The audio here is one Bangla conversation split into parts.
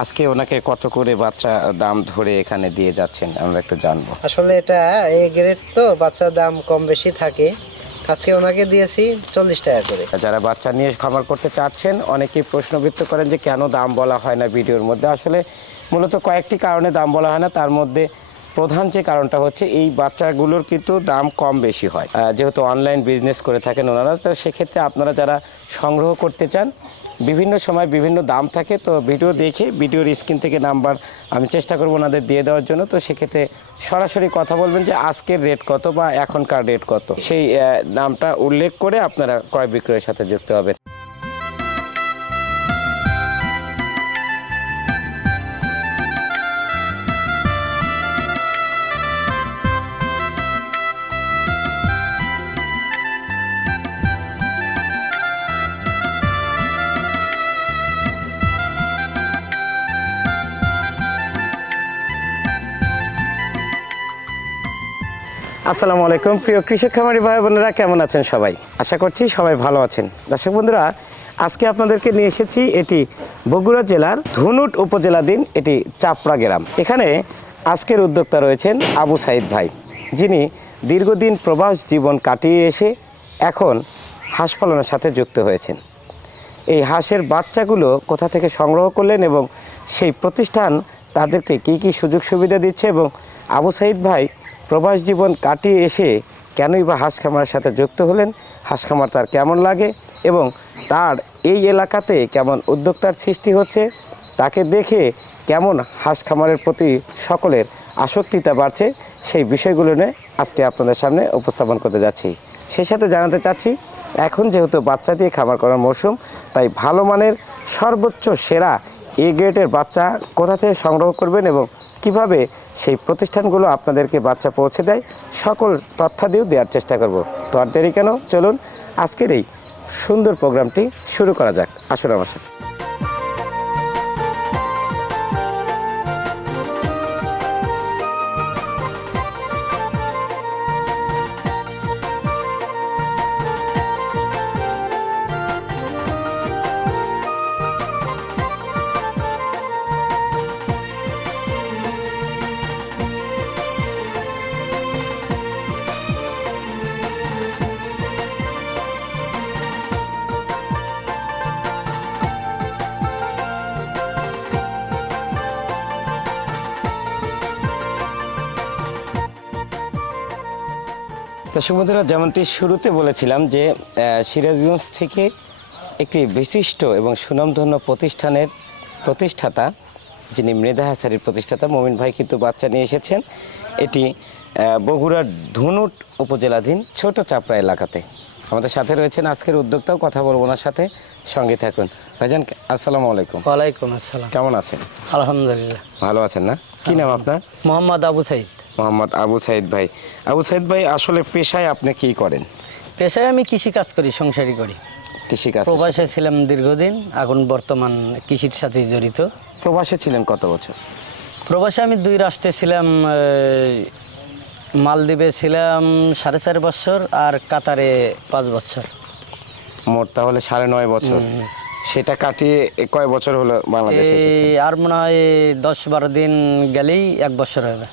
আজকে ওনাকে কত করে বাচ্চা দাম ধরে এখানে দিয়ে যাচ্ছেন আমরা একটু জানব। আসলে এটা এ গ্রেড তো বাচ্চার দাম কম বেশি থাকে। আজকে ওনাকে দিয়েছি চল্লিশ টাকা করে। যারা বাচ্চা নিয়ে খামার করতে চাচ্ছেন অনেকেই প্রশ্নবিত্ত করেন যে কেন দাম বলা হয় না ভিডিওর মধ্যে। আসলে মূলত কয়েকটি কারণে দাম বলা হয় না তার মধ্যে প্রধান যে কারণটা হচ্ছে এই বাচ্চাগুলোর কিন্তু দাম কম বেশি হয়। যেহেতু অনলাইন বিজনেস করে থাকেন ওনারা তো সেক্ষেত্রে আপনারা যারা সংগ্রহ করতে চান বিভিন্ন সময় বিভিন্ন দাম থাকে, তো ভিডিও দেখে, ভিডিওর স্ক্রিন থেকে নাম্বার আমি চেষ্টা করব ওনাদের দিয়ে দেওয়ার জন্য। তো সেক্ষেত্রে সরাসরি কথা বলবেন যে আজকের রেট কত বা এখনকার রেট কত? সেই নামটা উল্লেখ করে আপনারা ক্রয় বিক্রয়ের সাথে যুক্ত হবেন। আসসালামু আলাইকুম। প্রিয় কৃষক খামারি ভাই বোনেরা, কেমন আছেন সবাই? আশা করছি সবাই ভালো আছেন। দর্শক বন্ধুরা, আজকে আপনাদেরকে নিয়ে এসেছি এটি বগুড়া জেলার ধুনুট উপজেলাধীন এটি চাপড়া গ্রাম। এখানে আজকের উদ্যোক্তা রয়েছেন আবু সাইদ ভাই। যিনি দীর্ঘদিন প্রবাস জীবন কাটিয়ে এসে এখন হাঁস পালনের সাথে যুক্ত হয়েছেন। এই হাঁসের বাচ্চাগুলো কোথা থেকে সংগ্রহ করলেন এবং সেই প্রতিষ্ঠান তাদেরকে কী কী সুযোগ সুবিধা দিচ্ছে এবং আবু সাইদ ভাই প্রবাস জীবন কাটিয়ে এসে কেনই বা হাঁস খামারের সাথে যুক্ত হলেন? হাঁস খামার তার কেমন লাগে? এবং তার এই এলাকাতে কেমন উদ্যোক্তার সৃষ্টি হচ্ছে? তাকে দেখে কেমন হাঁস খামারের প্রতি সকলের আসক্তিতা বাড়ছে? সেই বিষয়গুলো নিয়ে আজকে আপনাদের সামনে উপস্থাপন করতে যাচ্ছি। সেই সাথে জানাতে চাচ্ছি, এখন যেহেতু বাচ্চা দিয়ে খামার করার মরশুম, তাই ভালো মানের সর্বোচ্চ সেরা এ গ্রেডের বাচ্চা কোথা থেকে সংগ্রহ করবেন এবং কীভাবে সেই প্রতিষ্ঠানগুলো আপনাদেরকে বাচ্চা পৌঁছে দেয়। সকল তথ্যাদিও দেওয়ার চেষ্টা করব। তো আর দেরি কেন? চলুন, আজকের এই সুন্দর প্রোগ্রামটি শুরু করা যাক। আসুন আমার সাথে। দর্শক বন্ধুরা যেমনটি শুরুতে বলেছিলাম যে সিরাজগঞ্জ থেকে একটি বিশিষ্ট এবং সুনামধন্য প্রতিষ্ঠানের প্রতিষ্ঠাতা যিনি মৃদা হাসারির প্রতিষ্ঠাতা মমিন ভাই কিন্তু বাচ্চা নিয়ে এসেছেন। এটি বগুড়ার ধুনুট উপজেলাধীন ছোট চাপড়া এলাকাতে। আমাদের সাথে রয়েছেন আজকের উদ্যোক্তাও কথা বলব ওনার সাথে। সঙ্গে থাকুন। ভাইজান আসসালামু আলাইকুম। ওয়ালাইকুম আসসালাম। কেমন আছেন? আলহামদুলিল্লাহ। ভালো আছেন না? কি নাম আপনার? মোহাম্মদ আবু সাইদ। মোহাম্মদ আবু সাইদ ভাই। আবু সাইদ ভাই আসলে পেশায় আপনি কি করেন? পেশায় আমি কৃষি কাজ করি সংসারই করি। কৃষিকাজ প্রবাসে ছিলাম দীর্ঘদিন এখন বর্তমান কৃষির সাথে জড়িত। প্রবাসে ছিলেন কত বছর? প্রবাসে আমি দুই রাষ্ট্রে ছিলাম মালদ্বীপে ছিলাম সাড়ে চার বছর আর কাতারে পাঁচ বছর। মোট তাহলে সাড়ে নয় বছর। সেটা কাটিয়ে কয় বছর হলো বাংলাদেশে আর মনে হয় দশ বারো দিন গেলেই এক বছর হবে।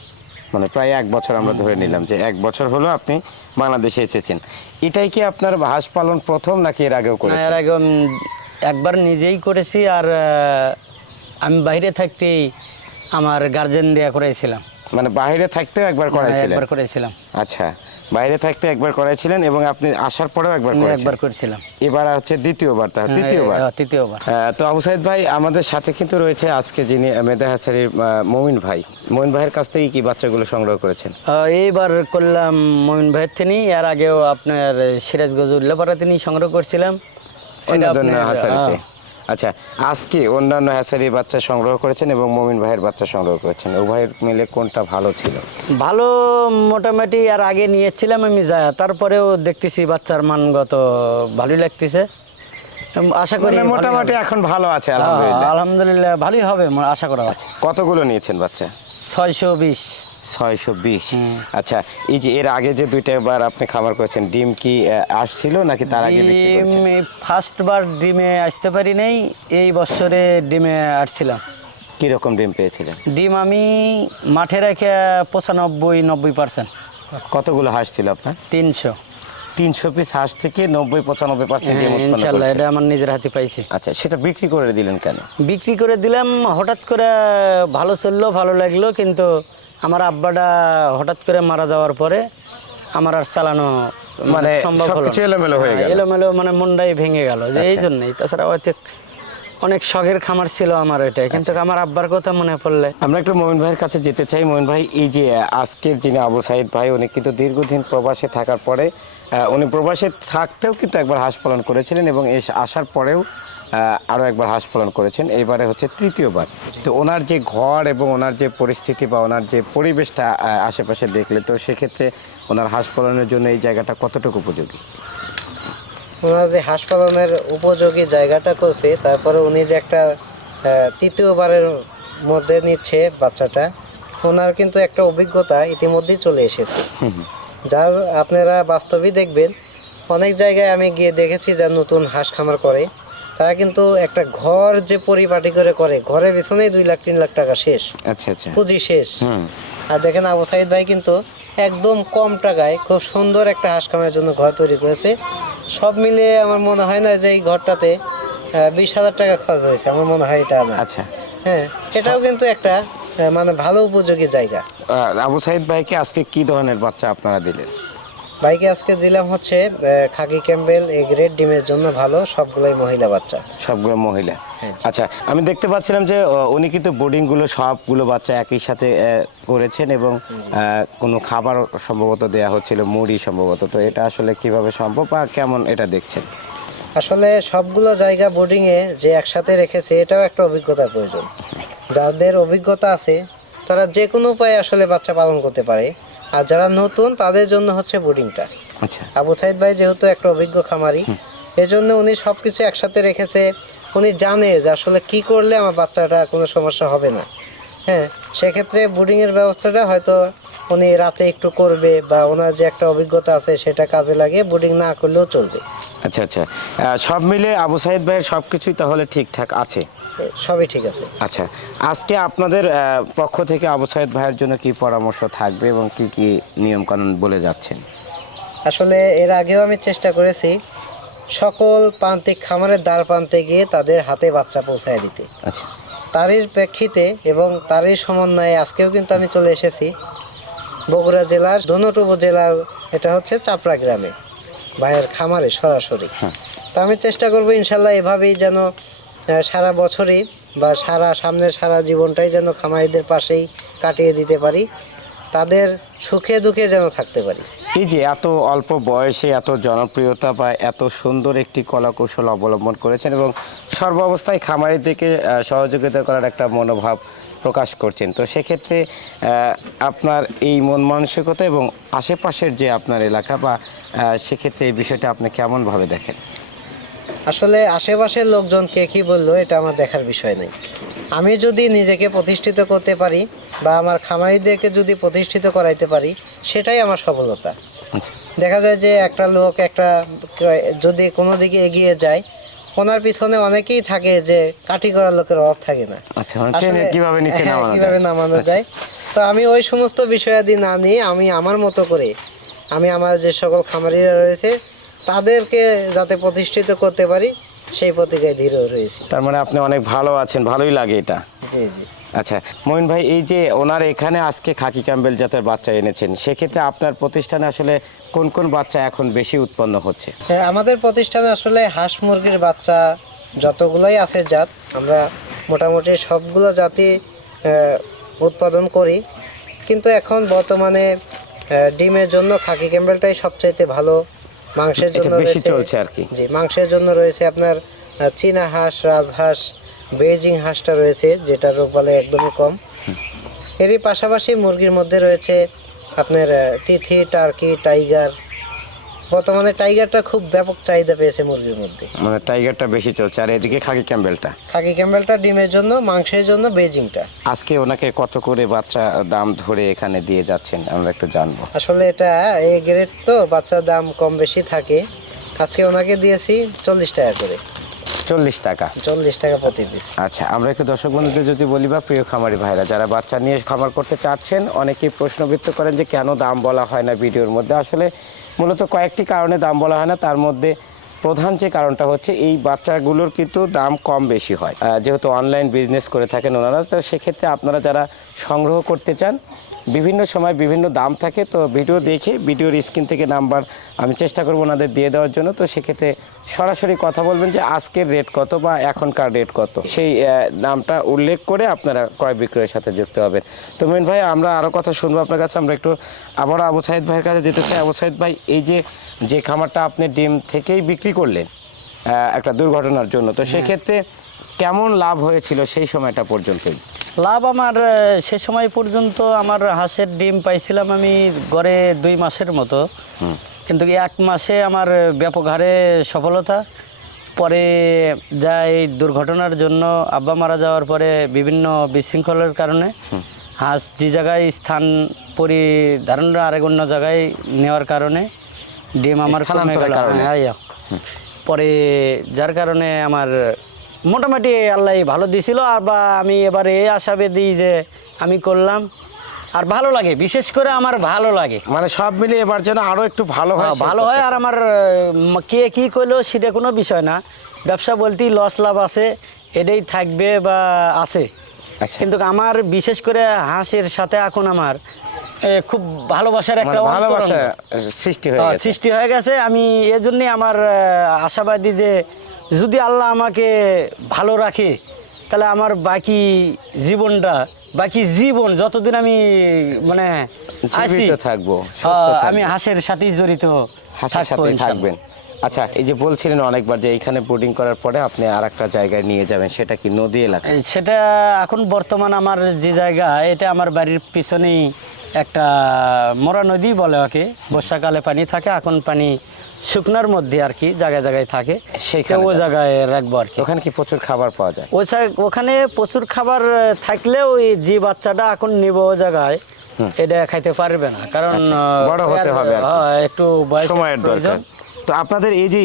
মানে প্রায় এক বছর আমরা ধরে নিলাম যে এক বছর হলো আপনি বাংলাদেশে এসেছেন। এটাই কি আপনার হাঁস পালন প্রথম নাকি এর আগেও করে করেছেন? এর আগে একবার নিজেই করেছি আর আমি বাইরে থাকতে আমার গার্জেন দেয়া করেছিলাম মানে বাইরে থাকতেও একবার একবার করেছিলাম আচ্ছা। বাইরে থাকতে একবার করাইছিলেন এবং আপনি আসার পরেও একবার একবার করেছিলাম। এবার হচ্ছে দ্বিতীয়বার তা তৃতীয়বার। হ্যাঁ, তৃতীয়বার। তো আবু সাইদ ভাই আমাদের সাথে কিন্তু রয়েছে আজকে যিনি মেদা হাসারির মমিন ভাই। মমিন ভাইয়ের কাছ থেকে কি বাচ্চাগুলো সংগ্রহ করেছেন? এইবার করলাম মমিন ভাইয়ের তিনি এর আগেও আপনার সিরাজগঞ্জ উল্লাপাড়া তিনি সংগ্রহ করছিলাম। হাসারিতে। হ্যাঁ, আচ্ছা আজকে অন্যান্য হ্যাসারির বাচ্চা সংগ্রহ করেছেন এবং মমিন ভাইয়ের বাচ্চা সংগ্রহ করেছেন। উভয়ের মিলে কোনটা ভালো ছিল? ভালো মোটামুটি আর আগে নিয়েছিলাম আমি যা তারপরেও দেখতেছি বাচ্চার মানগত ভালোই লাগতেছে। আশা করি মানে মোটামুটি এখন ভালো আছে আলহামদুলিল্লাহ। আলহামদুলিল্লাহ ভালোই হবে আশা করা আছে। কতগুলো নিয়েছেন বাচ্চা? ছয়শো বিশ। ছয়শো বিশ। আচ্ছা এই যে এর আগে যে দুইটা বার আপনি খামার করেছেন ডিম কি আসছিল নাকি তার আগে করেছেন? ফার্স্ট বার ডিমে আসতে পারি নাই এই বছরে ডিমে আসছিলাম। কীরকম ডিম পেয়েছিলেন? ডিম আমি মাঠে রেখে পঁচানব্বই নব্বই পার্সেন্ট কতগুলো হাঁস ছিল আপনার? তিনশো। তিনশো পিস হাঁস থেকে নব্বই পঁচানব্বই পার্সেন্ট ডিম হ্যাঁ, ইনশাল্লাহ এটা আমার নিজের হাতে পাইছি। আচ্ছা সেটা বিক্রি করে দিলেন কেন? বিক্রি করে দিলাম হঠাৎ করে ভালো চলল ভালো লাগল কিন্তু আমার আব্বাটা হঠাৎ করে মারা যাওয়ার পরে আমার আর চালানো মানে সম্ভব সবকিছু এলোমেলো হয়ে হ্যাঁ, গেল। এলোমেলো মানে মনটাই ভেঙে গেল যে এই আচ্ছা। জন্যই তাছাড়া হয়তো অনেক শখের খামার ছিল আমার ওইটা কিন্তু আচ্ছা। আমার আব্বার কথা মনে পড়লে আমরা একটু মোমিন ভাইয়ের কাছে যেতে চাই মোমিন ভাই এই যে আজকের যিনি আবু সাইদ ভাই উনি কিন্তু দীর্ঘদিন প্রবাসে থাকার পরে উনি প্রবাসে থাকতেও কিন্তু একবার হাঁস পালন করেছিলেন এবং এস আসার পরেও আরও একবার হাঁস পালন করেছেন। এইবারে হচ্ছে তৃতীয়বার। তো ওনার যে ঘর এবং ওনার যে পরিস্থিতি বা ওনার যে পরিবেশটা আশেপাশে দেখলে তো সেক্ষেত্রে ওনার হাঁস পালনের জন্য এই জায়গাটা কতটুকু উপযোগী? ওনার যে হাঁস পালনের উপযোগী জায়গাটা করছে তারপরে উনি যে একটা তৃতীয়বারের মধ্যে নিচ্ছে বাচ্চাটা ওনার কিন্তু একটা অভিজ্ঞতা ইতিমধ্যেই চলে এসেছে। যার আপনারা বাস্তবই দেখবেন অনেক জায়গায় আমি গিয়ে দেখেছি যারা নতুন হাঁস খামার করে। তারা কিন্তু একটা ঘর যে পরিপাটি করে করে ঘরের পিছনেই দুই লাখ তিন লাখ টাকা শেষ। আচ্ছা আচ্ছা। পুঁজি শেষ। হুম। আর দেখেন আবু সাইদ ভাই কিন্তু একদম কম টাকায় খুব সুন্দর একটা হাঁস খামারের জন্য ঘর তৈরি করেছে। সব মিলিয়ে আমার মনে হয় না যে এই ঘরটাতে বিশ হাজার টাকা খরচ হয়েছে আমার মনে হয় এটা না। আচ্ছা। হ্যাঁ এটাও কিন্তু একটা মানে ভালো উপযোগী জায়গা। আবু সাইদ ভাইকে আজকে কি ধরনের বাচ্চা আপনারা দিলেন? বাইকে আজকে দিলাম হচ্ছে খাকি ক্যাম্বেল এ গ্রেড ডিমের জন্য ভালো সবগুলোই মহিলা বাচ্চা। সবগুলো মহিলা। হ্যাঁ। আচ্ছা আমি দেখতে পাচ্ছিলাম যে উনি কিন্তু বোর্ডিংগুলো সবগুলো বাচ্চা একই সাথে করেছেন এবং কোনো খাবার সম্ভবত দেয়া হচ্ছিল মুড়ি সম্ভবত। তো এটা আসলে কীভাবে সম্ভব বা কেমন এটা দেখছেন? আসলে সবগুলো জায়গা বোর্ডিংয়ে যে একসাথে রেখেছে এটাও একটা অভিজ্ঞতার প্রয়োজন। যাদের অভিজ্ঞতা আছে তারা যে কোনো উপায়ে আসলে বাচ্চা পালন করতে পারে। আর যারা নতুন তাদের জন্য হচ্ছে বোর্ডিংটা আচ্ছা। আবু সাইদ ভাই যেহেতু একটা অভিজ্ঞ খামারি এজন্য উনি সব কিছু একসাথে রেখেছে। উনি জানে যে আসলে কি করলে আমার বাচ্চাটা কোনো সমস্যা হবে না। হ্যাঁ সেক্ষেত্রে বোর্ডিংয়ের ব্যবস্থাটা হয়তো উনি রাতে একটু করবে বা ওনার যে একটা অভিজ্ঞতা আছে সেটা কাজে লাগিয়ে বোর্ডিং না করলেও চলবে। আচ্ছা আচ্ছা। সব মিলে আবু সাইদ ভাইয়ের সব কিছুই তাহলে ঠিকঠাক আছে? সবই ঠিক আছে। আচ্ছা আজকে আপনাদের পক্ষ থেকে আবু ভাইয়ের জন্য কি পরামর্শ থাকবে এবং কি কি নিয়ম কানুন বলে যাচ্ছেন? আসলে এর আগেও আমি চেষ্টা করেছি সকল প্রান্তিক খামারের দ্বার প্রান্তে গিয়ে তাদের হাতে বাচ্চা পৌঁছায় দিতে। আচ্ছা। তারই প্রেক্ষিতে এবং তারই সমন্বয়ে আজকেও কিন্তু আমি চলে এসেছি বগুড়া জেলার ধনুট উপজেলার এটা হচ্ছে চাপড়া গ্রামে ভাইয়ের খামারে সরাসরি। তো আমি চেষ্টা করব ইনশাল্লাহ এভাবেই যেন সারা বছরই বা সারা সামনের সারা জীবনটাই যেন খামারিদের পাশেই কাটিয়ে দিতে পারি তাদের সুখে দুঃখে যেন থাকতে পারি। এই যে এত অল্প বয়সে এত জনপ্রিয়তা বা এত সুন্দর একটি কলা কৌশল অবলম্বন করেছেন এবং সর্বাবস্থায় খামারিদেরকে আহ, সহযোগিতা করার একটা মনোভাব প্রকাশ করছেন তো সেক্ষেত্রে আপনার এই মন মানসিকতা এবং আশেপাশের যে আপনার এলাকা বা সেক্ষেত্রে এই বিষয়টা আপনি কেমনভাবে দেখেন? আসলে আশেপাশের লোকজন কে কি বলল এটা আমার দেখার বিষয় নেই। আমি যদি নিজেকে প্রতিষ্ঠিত করতে পারি বা আমার খামারিদেরকে যদি প্রতিষ্ঠিত করাইতে পারি সেটাই আমার সফলতা। আচ্ছা। দেখা যায় যে একটা লোক একটা যদি কোনো দিকে এগিয়ে যায় ওনার পিছনে অনেকেই থাকে যে কাটি করার লোকের অভাব থাকে না। আচ্ছা মানে কীভাবে হ্যাঁ, নামানো কীভাবে যায়? নামানো আচ্ছা। যায়। তো আমি ওই সমস্ত বিষয়াদি না নিয়ে আমি আমার মতো করে আমি আমার যে সকল খামারিরা রয়েছে তাদেরকে যাতে প্রতিষ্ঠিত করতে পারি সেই প্রতিজ্ঞায় ধীর রয়েছি। তার মানে আপনি অনেক ভালো আছেন ভালোই লাগে এটা। জি জি। আচ্ছা মইন ভাই এই যে ওনার এখানে আজকে খাকি ক্যাম্বেল জাতের বাচ্চা এনেছেন সেক্ষেত্রে আপনার প্রতিষ্ঠানে আসলে কোন কোন বাচ্চা এখন বেশি উৎপন্ন হচ্ছে? হ্যাঁ, আমাদের প্রতিষ্ঠানে আসলে হাঁস মুরগির বাচ্চা যতগুলোই আছে জাত আমরা মোটামুটি সবগুলো জাতি উৎপাদন করি। কিন্তু এখন বর্তমানে ডিমের জন্য খাকি ক্যাম্বেলটাই সবচাইতে ভালো। মাংসের জন্য বেশি চলছে আর কি। জি মাংসের জন্য রয়েছে আপনার চীনা হাঁস রাজহাঁস বেজিং হাঁসটা রয়েছে যেটা রোগ বলে একদমই কম এরই পাশাপাশি মুরগির মধ্যে রয়েছে আপনার তিথি টার্কি টাইগার বর্তমানে টাইগারটা খুব ব্যাপক চাহিদা পেয়েছে মুরগির মধ্যে। মানে টাইগারটা বেশি চলছে আর এদিকে খাকি ক্যাম্বেলটা? খাকি ক্যাম্বেলটা ডিমের জন্য মাংসের জন্য বেজিংটা। আজকে ওনাকে কত করে বাচ্চা দাম ধরে এখানে দিয়ে যাচ্ছেন আমরা একটু জানব। আসলে এটা এ গ্রেড তো বাচ্চার দাম কম বেশি থাকে। আজকে ওনাকে দিয়েছি চল্লিশ টাকা করে। চল্লিশ টাকা? চল্লিশ টাকা প্রতি পিস। আচ্ছা আমরা একটু দর্শক বন্ধুদের যদি বলি বা প্রিয় খামারি ভাইরা যারা বাচ্চা নিয়ে খামার করতে চাচ্ছেন অনেকেই প্রশ্নবিত্ত করেন যে কেন দাম বলা হয় না ভিডিওর মধ্যে। আসলে মূলত কয়েকটি কারণে দাম বলা হয় না, তার মধ্যে প্রধান যে কারণটা হচ্ছে এই বাচ্চাগুলোর কিন্তু দাম কম বেশি হয়। যেহেতু অনলাইন বিজনেস করে থাকেন ওনারা, তো সেক্ষেত্রে আপনারা যারা সংগ্রহ করতে চান, বিভিন্ন সময় বিভিন্ন দাম থাকে, তো ভিডিও দেখে ভিডিওর স্ক্রিন থেকে নাম্বার আমি চেষ্টা করব ওনাদের দিয়ে দেওয়ার জন্য, তো সেক্ষেত্রে সরাসরি কথা বলবেন যে আজকের রেট কত বা এখনকার রেট কত? সেই নামটা উল্লেখ করে আপনারা ক্রয় বিক্রয়ের সাথে যুক্ত হবেন। তো মেন ভাই আমরা আরও কথা শুনব আপনার কাছে। আমরা একটু আবারও আবু সাইদ ভাইয়ের কাছে যেতে চাই। আবু সাইদ ভাই এই যে যে খামারটা আপনি ডিম থেকেই বিক্রি করলেন একটা দুর্ঘটনার জন্য তো সেক্ষেত্রে কেমন লাভ হয়েছিল সেই সময়টা পর্যন্তই? লাভ আমার সে সময় পর্যন্ত আমার হাঁসের ডিম পাইছিলাম আমি গড়ে দুই মাসের মতো। কিন্তু এক মাসে আমার ব্যাপক হারে সফলতা। পরে যা এই দুর্ঘটনার জন্য আব্বা মারা যাওয়ার পরে বিভিন্ন বিশৃঙ্খলার কারণে হাঁস যে জায়গায় স্থান পরিধারণ আরেক অন্য জায়গায় নেওয়ার কারণে ডিম আমার কমে গেল। হ্যাঁ। পরে যার কারণে আমার মোটামুটি আল্লাহ ভালো দিছিল। আর বা আমি এবারে এই আশাবাদী যে আমি করলাম। আর ভালো লাগে বিশেষ করে আমার ভালো লাগে। মানে সব মিলে এবার যেন আরও একটু ভালো হয় হ্যাঁ, ভালো হয় আর আমার কে কি করল সেটা কোনো বিষয় না। ব্যবসা বলতেই লস লাভ আছে এটাই থাকবে বা আছে। আচ্ছা। কিন্তু আমার বিশেষ করে হাঁসের সাথে এখন আমার খুব ভালোবাসার মানে একটা ভালোবাসা সৃষ্টি হয়ে সৃষ্টি হয়ে গেছে আমি এজন্যই আমার আশাবাদী যে যদি আল্লাহ আমাকে ভালো রাখে তাহলে আমার বাকি জীবনটা বাকি জীবন যতদিন আমি মানে আছি থাকব আমি হাঁসের সাথেই জড়িত হাসির সাথে থাকবেন। আচ্ছা এই যে বলছিলেন অনেকবার যে এখানে বোর্ডিং করার পরে আপনি আর একটা জায়গায় নিয়ে যাবেন সেটা কি নদী এলাকা? সেটা এখন বর্তমান আমার যে জায়গা এটা আমার বাড়ির পিছনেই একটা মরা নদী বলে ওকে। বর্ষাকালে পানি থাকে এখন পানি শুকনার মধ্যে আর কি জায়গায় জায়গায় থাকে। সেইখানে তো ও জায়গায় রাখব আর কি। ওখানে কি প্রচুর খাবার পাওয়া যায়? ওই ওখানে প্রচুর খাবার আহ, থাকলেও ওই যে বাচ্চাটা এখন নিব ও জায়গায় এটা খাইতে পারবে না। কারণ আচ্ছা, বড় হতে হবে। হ্যাঁ, একটু বয়স সময়ের দরকার। তো আপনাদের এই যে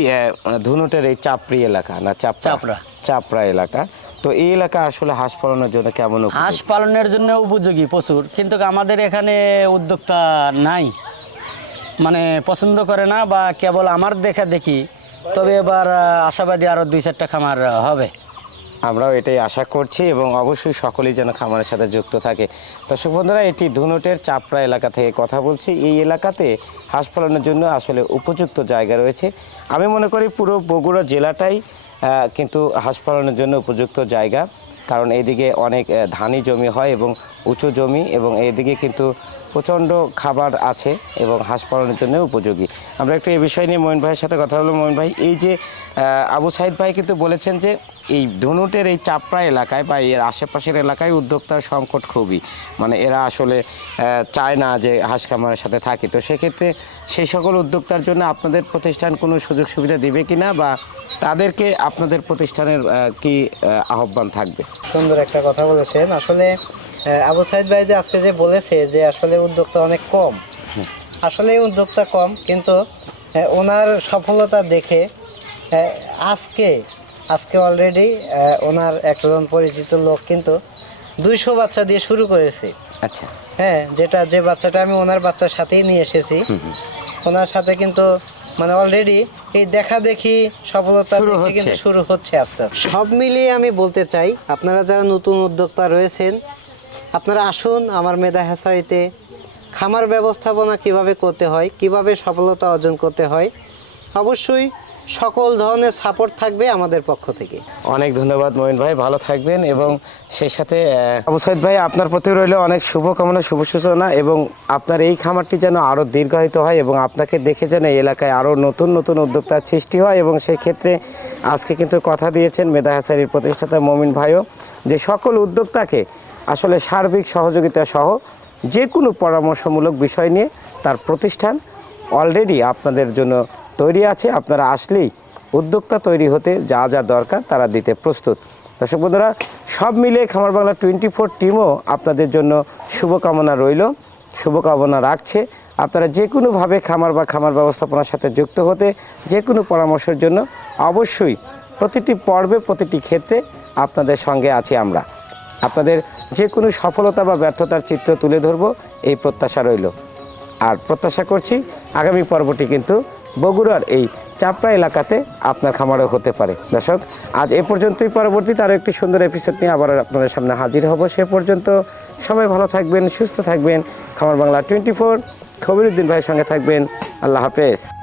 ধুনুটের এই চাপড়ি এলাকা না চাপড়া। চাপড়া। এলাকা। তো এই এলাকা আসলে হাঁস পালনের জন্য কেমন হাঁস পালনের জন্য উপযোগী প্রচুর। কিন্তু আমাদের এখানে উদ্যোক্তা নাই। মানে পছন্দ করে না বা কেবল আমার দেখা দেখি, তবে এবার আশাবাদী আরও দুই চারটা খামার হবে। আমরাও এটাই আশা করছি এবং অবশ্যই সকলেই যেন খামারের সাথে যুক্ত থাকে। দর্শক বন্ধুরা, এটি ধুনুটের চাপড়া এলাকা থেকে কথা বলছি। এই এলাকাতে হাঁস পালনের জন্য আসলে উপযুক্ত জায়গা রয়েছে। আমি মনে করি পুরো বগুড়া জেলাটাই কিন্তু হাঁস পালনের জন্য উপযুক্ত জায়গা। কারণ এইদিকে অনেক ধানি জমি হয় এবং উঁচু জমি এবং এইদিকে কিন্তু প্রচণ্ড খাবার আছে এবং হাঁস পালনের জন্য উপযোগী। আমরা একটু এই বিষয় নিয়ে মঈন ভাইয়ের সাথে কথা বলব। মঈন ভাই, এই যে আবু সাইদ ভাই কিন্তু বলেছেন যে এই ধনুটের এই চাপড়া এলাকায় বা এর আশেপাশের এলাকায় উদ্যোক্তার সংকট খুবই। মানে এরা আসলে চায় না যে হাঁস খামারের সাথে থাকে। তো সেক্ষেত্রে সেই সকল উদ্যোক্তার জন্য আপনাদের প্রতিষ্ঠান কোনো সুযোগ সুবিধা দেবে কি না বা তাদেরকে আপনাদের প্রতিষ্ঠানের কি আহ্বান থাকবে? সুন্দর একটা কথা বলেছেন। আসলে আবু সাইদ ভাই যে আজকে যে বলেছে যে আসলে উদ্যোক্তা অনেক কম। আসলে উদ্যোক্তা কম কিন্তু ওনার সফলতা দেখে আজকে আজকে অলরেডি ওনার একজন পরিচিত লোক কিন্তু দুইশো বাচ্চা দিয়ে শুরু করেছে। আচ্ছা। হ্যাঁ যেটা যে বাচ্চাটা আমি ওনার বাচ্চার সাথেই নিয়ে এসেছি। ওনার সাথে কিন্তু মানে অলরেডি এই দেখা দেখি সফলতা শুরু হচ্ছে। কিন্তু শুরু হচ্ছে আস্তে আস্তে সব মিলিয়ে আমি বলতে চাই আপনারা যারা নতুন উদ্যোক্তা রয়েছেন আপনারা আসুন আমার মেধা হেসারিতে খামার ব্যবস্থাপনা কীভাবে করতে হয় কীভাবে সফলতা অর্জন করতে হয় অবশ্যই সকল ধরনের সাপোর্ট থাকবে আমাদের পক্ষ থেকে। অনেক ধন্যবাদ মঈন ভাই ভালো থাকবেন এবং সেই সাথে আবু সাইদ ভাই আপনার প্রতি রইল অনেক শুভকামনা শুভ সূচনা এবং আপনার এই খামারটি যেন আরও দীর্ঘায়িত হয় এবং আপনাকে দেখে যেন এই এলাকায় আরও নতুন নতুন উদ্যোক্তার সৃষ্টি হয় এবং সেই ক্ষেত্রে আজকে কিন্তু কথা দিয়েছেন মেধা হাসারির প্রতিষ্ঠাতা মমিন ভাইও যে সকল উদ্যোক্তাকে আসলে সার্বিক সহযোগিতা সহ যে কোনো পরামর্শমূলক বিষয় নিয়ে তার প্রতিষ্ঠান অলরেডি আপনাদের জন্য তৈরি আছে, আপনারা আসলেই উদ্যোক্তা তৈরি হতে যা যা দরকার তারা দিতে প্রস্তুত। দর্শক বন্ধুরা, সব মিলিয়ে খামার বাংলা টোয়েন্টি ফোর টিমও আপনাদের জন্য শুভকামনা রইল। শুভকামনা রাখছে। আপনারা যে কোনোভাবে খামার বা খামার ব্যবস্থাপনার সাথে যুক্ত হতে যে কোনো পরামর্শের জন্য অবশ্যই প্রতিটি পর্বে, প্রতিটি ক্ষেত্রে আপনাদের সঙ্গে আছি আমরা। আপনাদের যে কোনো সফলতা বা ব্যর্থতার চিত্র তুলে ধরব, এই প্রত্যাশা রইল। আর প্রত্যাশা করছি, আগামী পর্বটি কিন্তু বগুড়ার এই চাপড়া এলাকাতে আপনার খামারও হতে পারে। দর্শক, আজ এ পর্যন্তই। পরবর্তীতে আরও একটি সুন্দর এপিসোড নিয়ে আবার আপনাদের সামনে হাজির হব। সে পর্যন্ত সবাই ভালো থাকবেন, সুস্থ থাকবেন। খামার বাংলা টোয়েন্টি ফোর খবিরুদ্দিন ভাইয়ের সঙ্গে থাকবেন। আল্লাহ হাফেজ।